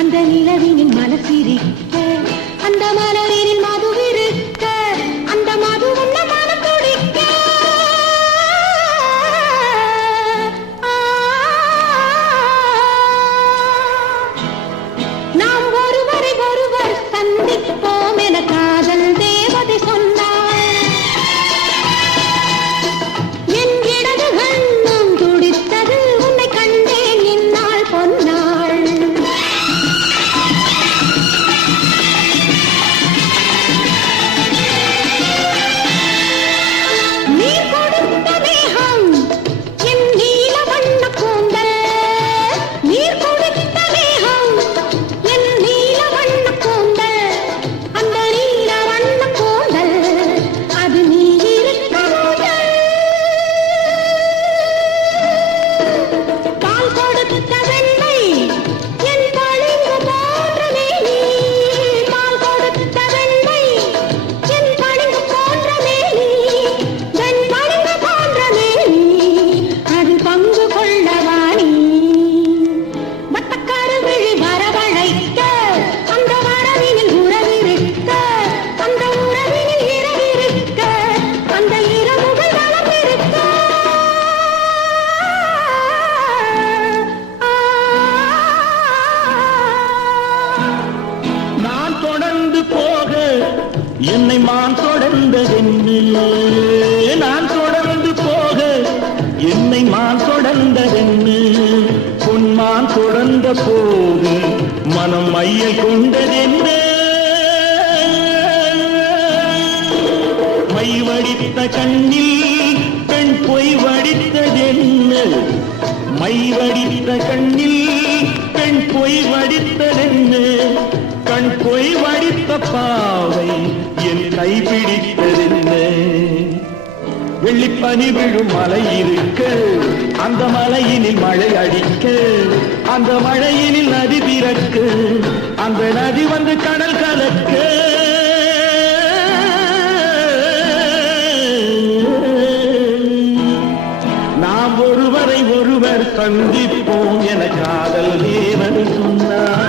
அந்த நிலவினில் மனசிருக்க அந்த மலரினில் மதுவிருக்க அந்த மது உன்ன மனம் துடிக்க நாம் ஒருவரை ஒருவர் சந்திப்போம் என காதல் தேவதை சொன்னார். என் இடது கண்ணும் துடித்தது உன்னை கண்டேன் இந்நாள் பொன்னாள். நீ கொடுத்த மேகம் என் நீல வண்ண கூந்தல். நீர் கொடுத்த மேகம் என் நீல வண்ண கூந்தல். அந்த நீல வண்ண கூந்தல் அது நீ இருக்க முதல். பால் கொடுத்த வெண்ணை என் பளிங்கு போன்ற மேனி. பால் கொடுத்த வெண்ணை என் பளிங்கு போன்ற மேனி. வெண் பளிங்கு போன்ற மேனி அது பங்கு கொள்ளவாணி. வட்டக்காரு விழி வரவழைக்க அந்த வரவினில் உறவிருக்க அந்த உறவினில் இரவிருக்க அந்த இரவுகள் வளர்ந்திருக்க நான் தொடர்ந்து போக என்னை மான் தொடர்ந்ததென்னு. நான் தொடர்ந்து போக என்னை மான் தொடர்ந்ததென்னு. பொன்மான் தொடர்ந்த போது மனம் மையை கொண்டதென்ன. மை வடித்த கண்ணில் பெண் பொய் வடித்ததென்ன. மை வடித்த கண்ணில் பெண் பொய் வடித்ததென்ன. கண் பொய் வடித்த பாவை என் கைப்பிடித்ததென்ன. வெள்ளிப்பனி விழும் மலை இருக்க அந்த மலையினில் மழை அடிக்க அந்த மழையினில் நதி பிறக்க அந்த நதி வந்து கடல் கலக்க. நாம் ஒருவரை ஒருவர் சந்திப்போம் என காதல் தேவன் சொன்னார்.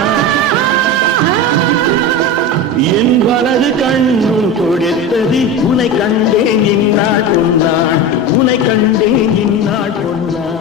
என் வலது கண்ணும் கொடுத்தது உனை கண்டேன் இந்நாள் பொன்னாள். உனை கண்டேன் இந்நாள் பொன்னாள்.